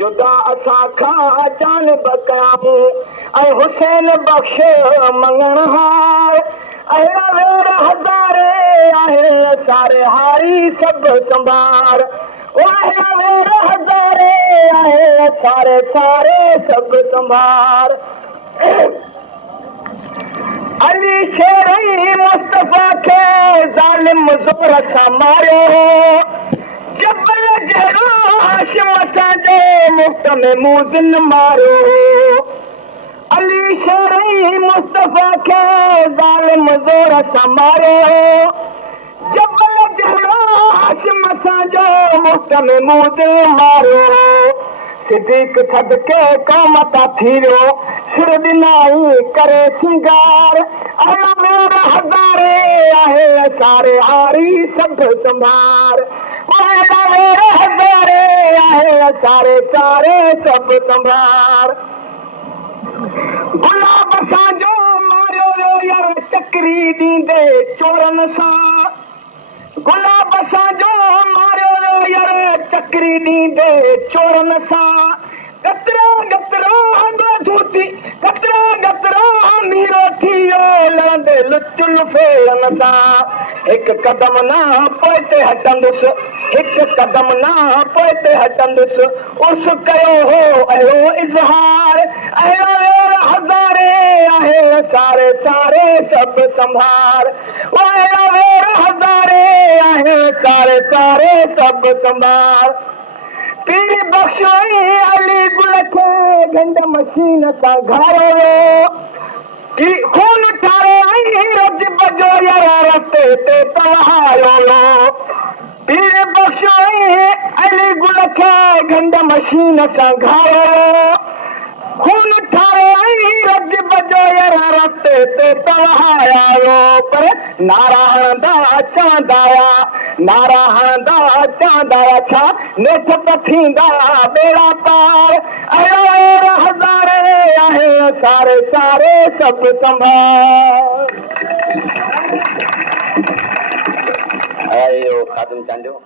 जुदा असां खां जान बकाऊं ऐं हुसैन बख़्श मंगण हार वेर हज़ारे आहे सारे हारी सभु संभार वेर हज़ारे आहे सारे सारे सभु संभार अली शेर मुस्तफ़ा खे ज़ालिम ज़ोर सां मारियो जबल जहिड़ो हाशिम असांजे मुफ़्त में मूज़िन मारियो अली शेर मुस्तफ़ा खे ज़ालिम ज़ोर सां मारियो जबल जहिड़ो हाशिम असांजो मुफ़्त में मूज़िन मारियो सिद्दीक़ सदके क़ौम तां थीरियो सिर ॾिनाई करे सिंगार वेर हज़ारे आहे सारे हारी सभु संभार वेर हज़ारे आहे सारे सारे सभु संभार गुलाब असांजो मारियो वियो यार चकरी ॾींदे चोरनि सां गुलाब असांजो मारियो वियो यार चकरी ॾींदे चोरनि सां कतरा गतरा धूती कतरा गतरा मीरो थी वियो लड़ंदे लुचुल फेरनि सां हिकु कदम न पोइ ते हटंदुसि हिकु कदम न पोइ ते हटंदुसि उस कयो हो अहिड़ो इज़हार अहिड़ो वेर हज़ारे आहे सारे सारे सभु संभार अहिड़ो वेर हज़ारे आहे सारे सारे सभु संभार पीर बख़्शो अली गुल खे गंड मशीन सां घारो खून ठारे रज बजो यार रस्ते ते तलहायो पीर बख़्शो अली गुल खे गंड मशीन सां घारो खून ठारे रज बजो यार रस्ते ते तलहायो पर नारा हणंदा चवंदाया नारा हणंदा चवंदाया छा नेठ त थींदा बेड़ा पार वेर हज़ारे आहे सारे सारे सभु संभार ख़ादिम चांडियो